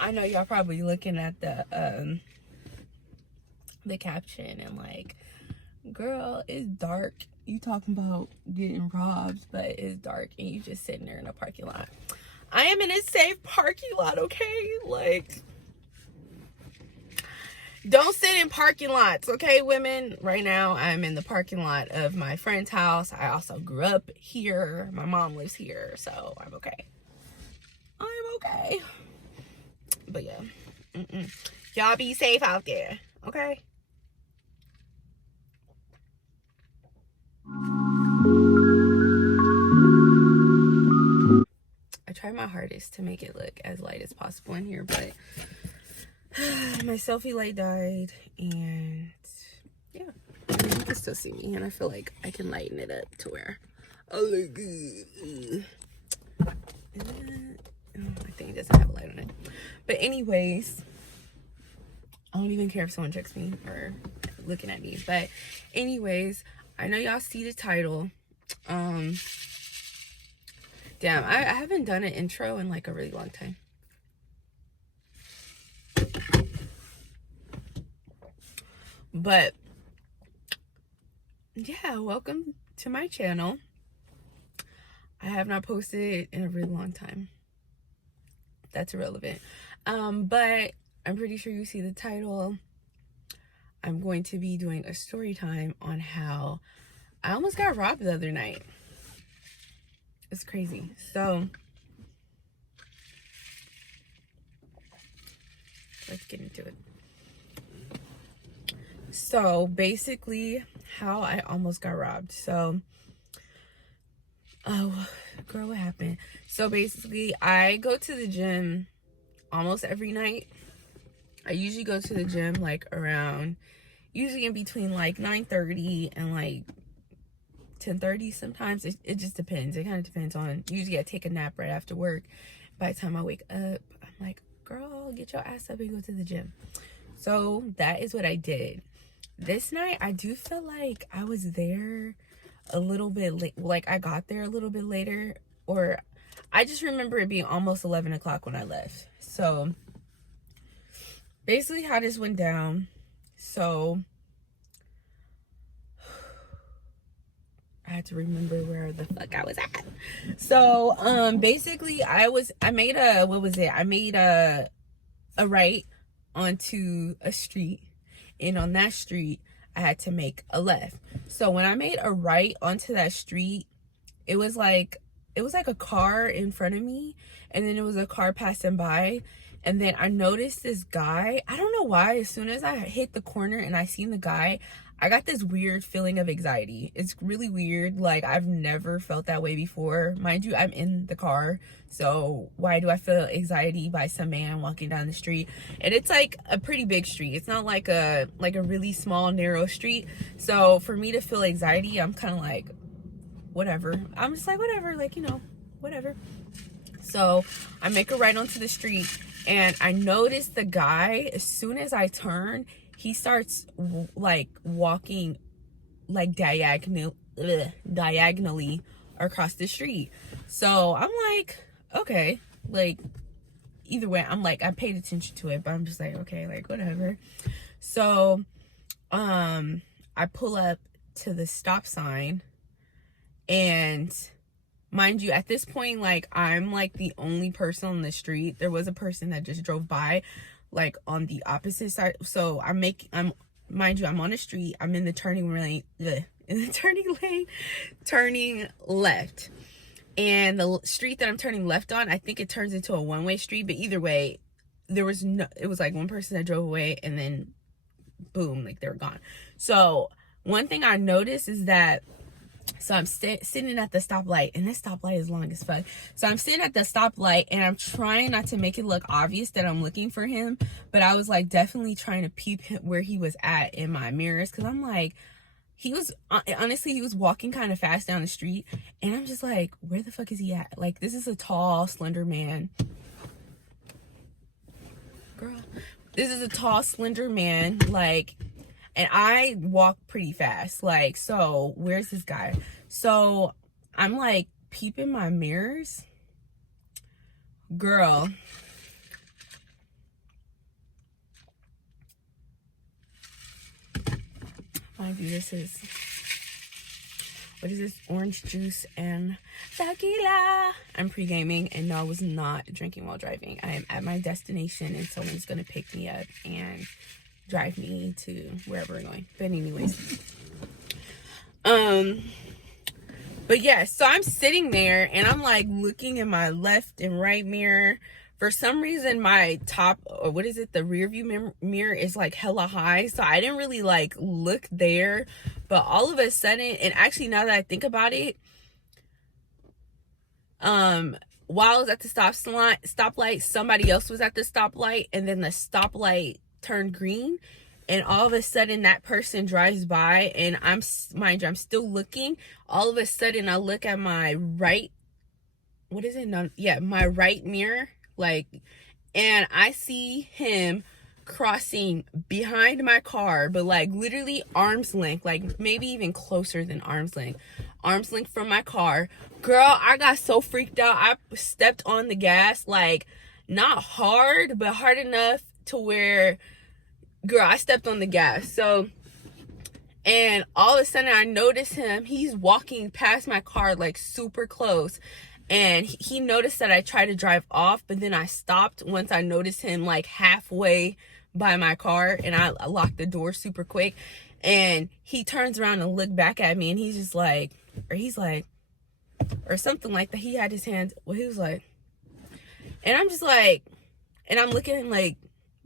I know y'all probably looking at the caption and like, girl, it's dark. You talking about getting robbed, but it's dark and you just sitting there in a parking lot. I am in a safe parking lot, okay? Like, don't sit in parking lots, okay, women? Right now, I'm in the parking lot of my friend's house. I also grew up here. My mom lives here, so I'm okay. I'm okay. But yeah, y'all be safe out there, okay? I try my hardest to make it look as light as possible in here, but my selfie light died, and yeah, I mean, you can still see me, and I feel like I can lighten it up to where I look good. I think it doesn't have a light on it. But anyways, I don't even care if someone checks me or looking at me. But anyways, I know y'all see the title. Damn, I haven't done an intro in like a really long time. But yeah, welcome to my channel. I have not posted in a really long time. That's irrelevant. But I'm pretty sure you see the title. I'm going to be doing a story time on how I almost got robbed the other night. It's crazy. So let's get into it. So basically how I almost got robbed. So, oh girl, what happened? So basically I go to the gym almost every night. I usually go to the gym like around, usually in between like 9:30 and like 10:30 sometimes. It just depends. It kind of depends on, usually I take a nap right after work. By the time I wake up, I'm like, girl, get your ass up and go to the gym. So that is what I did. This night, I do feel like I was there a little bit late. Like I got there a little bit later, or I just remember it being almost 11 o'clock when I left. So basically how this went down. So I had to remember where the fuck I was at. So basically I made a, what was it? I made a right onto a street, and on that street I had to make a left. So when I made a right onto that street, it was like a car in front of me, and then it was a car passing by, and then I noticed this guy. I don't know why, as soon as I hit the corner and I seen the guy, I got this weird feeling of anxiety. It's really weird. Like, I've never felt that way before. Mind you, I'm in the car, so why do I feel anxiety by some man walking down the street? And it's like a pretty big street. It's not like a really small, narrow street. So for me to feel anxiety, I'm kind of like, whatever. I'm just like, whatever, like, you know, whatever. So I make a right onto the street, and I notice the guy, as soon as I turn, he starts like walking like diagonally across the street. So I'm like, okay, like either way, I'm like, I paid attention to it, but I'm just like, okay, like whatever. So I pull up to the stop sign, and mind you, at this point, like, I'm like the only person on the street. There was a person that just drove by, like on the opposite side. So mind you, I'm on the street. I'm in the turning lane, turning left. And the street that I'm turning left on, I think it turns into a one-way street. But either way, it was like one person that drove away, and then boom, like they were gone. So one thing I noticed is that, so I'm sitting at the stoplight, and this stoplight is long as fuck. So I'm sitting at the stoplight, and I'm trying not to make it look obvious that I'm looking for him, but I was like definitely trying to peep where he was at in my mirrors, because I'm like, he was walking kind of fast down the street, and I'm just like, where the fuck is he at? Like, this is a tall, slender man. Girl, this is a tall, slender man, like, and I walk pretty fast, like, so where's this guy? So I'm like peeping my mirrors. Girl, Mind you, this is, what is this? Orange juice and tequila. I'm pre-gaming, and no, I was not drinking while driving. I am at my destination, and someone's gonna pick me up and drive me to wherever we're going. But anyways, but yeah, so I'm sitting there and I'm like looking in my left and right mirror. For some reason, my top, or what is it, the rear view mirror is like hella high. So I didn't really like look there. But all of a sudden, and actually now that I think about it, while I was at the stoplight, somebody else was at the stoplight, and then the stoplight turned green. And all of a sudden that person drives by, and mind you, I'm still looking. All of a sudden I look at my right, what is it? No, yeah, my right mirror, like, and I see him crossing behind my car, but like literally arm's length, like maybe even closer than arm's length from my car. Girl, I got so freaked out. I stepped on the gas, like not hard, but hard enough to where, girl, I stepped on the gas. So, and all of a sudden I noticed him. He's walking past my car like super close. And he noticed that I tried to drive off, but then I stopped once I noticed him like halfway by my car, and I locked the door super quick. And he turns around and looked back at me, and he's just like, or something like that. He had his hands, well, he was like, and I'm just like, and I'm looking at him like,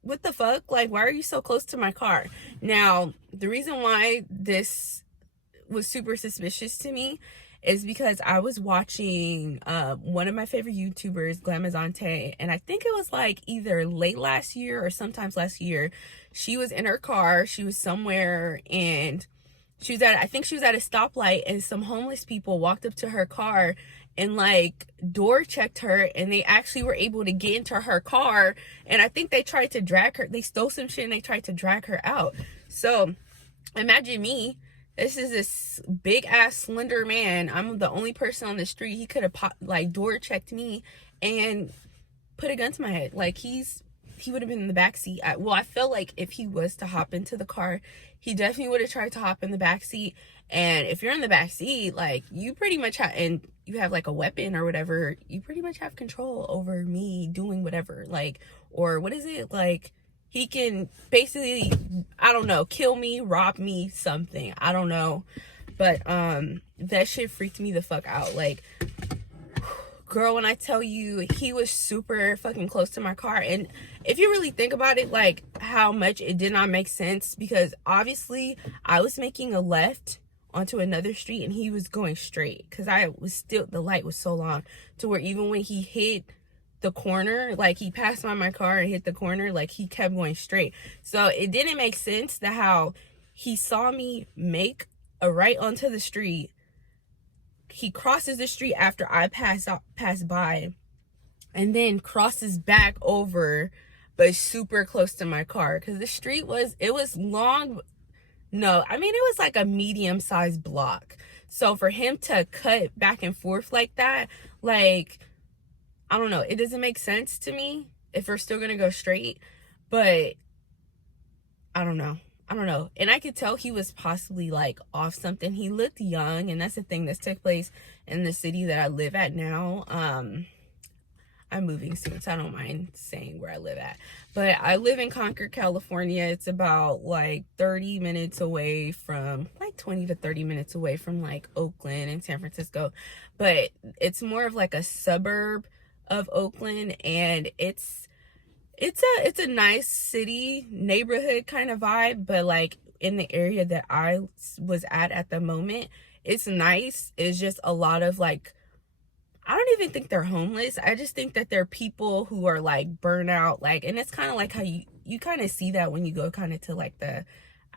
what the fuck? Like, why are you so close to my car? Now, the reason why this was super suspicious to me is because I was watching one of my favorite YouTubers, Glamazante, and I think it was like either late last year or sometimes last year. She was in her car, she was somewhere, and she was at, I think she was at a stoplight, and some homeless people walked up to her car and like door checked her, and they actually were able to get into her car, and I think they tried to drag her, they stole some shit and they tried to drag her out. So imagine me, this is this big ass slender man, I'm the only person on the street. He could have like door checked me and put a gun to my head. Like he would have been in the back seat. I felt like if he was to hop into the car, he definitely would have tried to hop in the back seat. And if you're in the back seat, like you pretty much have, and you have like a weapon or whatever, you pretty much have control over me doing whatever. Like, or what is it, like he can basically, I don't know, kill me, rob me, something, I don't know. But that shit freaked me the fuck out. Like, girl, when I tell you, he was super fucking close to my car. And if you really think about it, like how much it did not make sense, because obviously I was making a left onto another street and he was going straight, because I was still, the light was so long to where even when he hit the corner, like he passed by my car and hit the corner, like he kept going straight. So it didn't make sense that how he saw me make a right onto the street, he crosses the street after I pass by, and then crosses back over, but super close to my car, because the street was, it was long. No, I mean, it was like a medium-sized block. So for him to cut back and forth like that, like, I don't know, it doesn't make sense to me if we're still gonna go straight. But I don't know. And I could tell he was possibly like off something. He looked young, and that's the thing that took place in the city that I live at now. I'm moving soon, so I don't mind saying where I live at. But I live in Concord, California. It's about like 30 minutes away from, like 20 to 30 minutes away from like Oakland and San Francisco. But it's more of like a suburb of Oakland, and it's a nice city neighborhood kind of vibe. But like in the area that I was at the moment, it's nice. It's just a lot of like, I don't even think they're homeless. I just think that they're people who are like burnout, like, and it's kind of like how you kind of see that when you go kind of to like the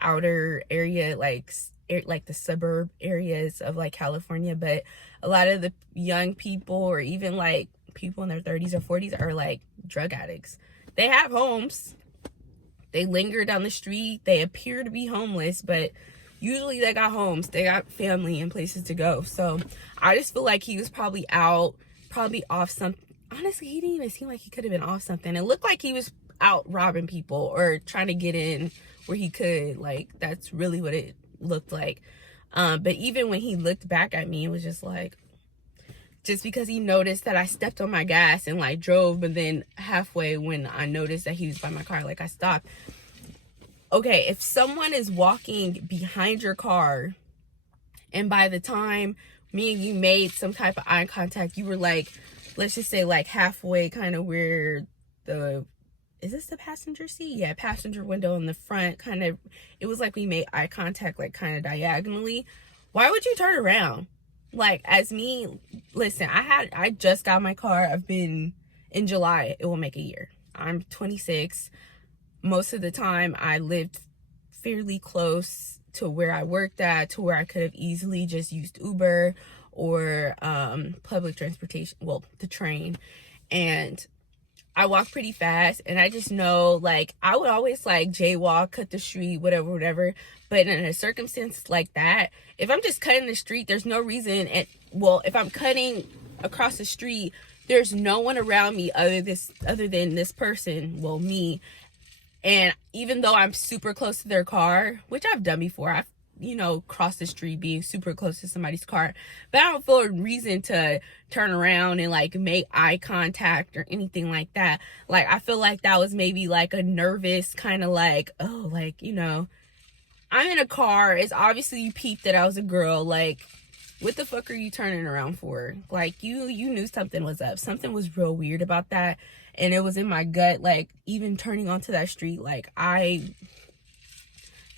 outer area, like the suburb areas of like California. But a lot of the young people, or even like people in their 30s or 40s, are like drug addicts. They have homes, they linger down the street, they appear to be homeless, but usually they got homes, they got family and places to go. So I just feel like he was probably off something. Honestly, he didn't even seem like he could have been off something. It looked like he was out robbing people or trying to get in where he could. Like, that's really what it looked like. But even when he looked back at me, it was just like, just because he noticed that I stepped on my gas and like drove, but then halfway when I noticed that he was by my car, like I stopped. Okay, if someone is walking behind your car and by the time me and you made some type of eye contact, you were like, let's just say like halfway kind of where the, is this the passenger seat? Yeah, passenger window in the front, kind of, it was like we made eye contact like kind of diagonally. Why would you turn around? Like, as me, listen, I just got my car. I've been, in July, it will make a year. I'm 26. Most of the time, I lived fairly close to where I worked at, to where I could have easily just used Uber or public transportation, well, the train. And I walk pretty fast, and I just know, like, I would always, like, jaywalk, cut the street, whatever. But in a circumstance like that, if I'm just cutting the street, there's no reason, and, well, if I'm cutting across the street, there's no one around me other than this person, well, me. And even though I'm super close to their car, which I've done before, I've, crossed the street being super close to somebody's car, but I don't feel a reason to turn around and like make eye contact or anything like that. Like, I feel like that was maybe like a nervous kind of like, oh, like, I'm in a car. It's obviously you peeped that I was a girl. Like, what the fuck are you turning around for? Like, you knew something was up. Something was real weird about that. And it was in my gut, like, even turning onto that street, like, I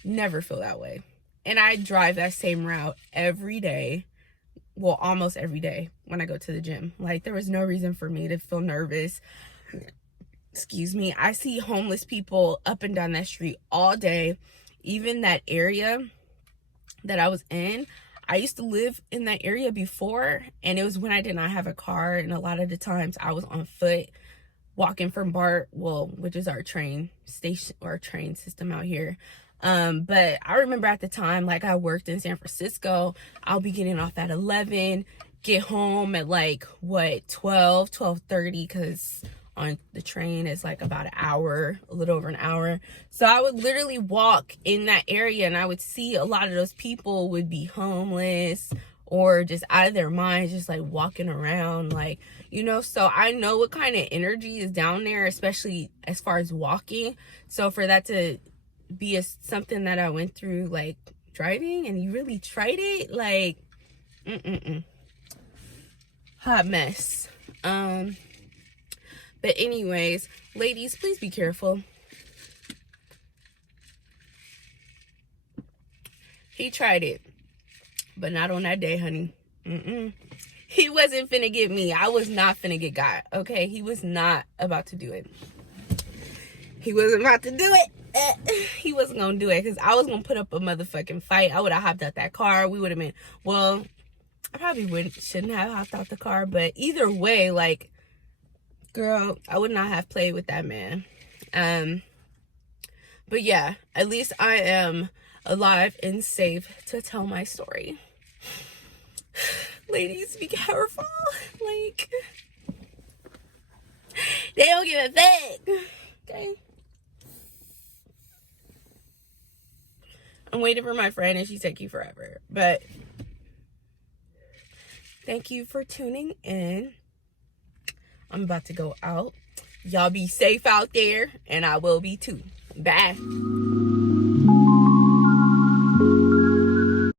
never feel that way. And I drive that same route every day. Well, almost every day when I go to the gym. Like, there was no reason for me to feel nervous. Excuse me. I see homeless people up and down that street all day. Even that area that I was in, I used to live in that area before, and it was when I did not have a car, and a lot of the times I was on foot walking from BART, which is our train station or train system out here. But I remember at the time, like, I worked in San Francisco. I'll be getting off at 11, get home at like 12:30, because on the train it's like about an hour, a little over an hour. So I would literally walk in that area, and I would see a lot of those people would be homeless or just out of their minds, just like walking around, like, so I know what kind of energy is down there, especially as far as walking. So for that to be something that I went through, like, driving, and you really tried it, like, hot mess. But anyways, ladies, please be careful. He tried it, but not on that day, honey. He wasn't finna get me. I was not finna get got, okay? He was not about to do it. He wasn't about to do it. He wasn't gonna do it, because I was gonna put up a motherfucking fight. I would have hopped out that car. We would have been, well, I probably shouldn't have hopped out the car, but either way, like, girl, I would not have played with that man. But yeah, at least I am alive and safe to tell my story. Ladies, be careful. Like, they don't give a fuck. Okay. I'm waiting for my friend, and she's taking forever. But thank you for tuning in. I'm about to go out. Y'all be safe out there, and I will be too. Bye.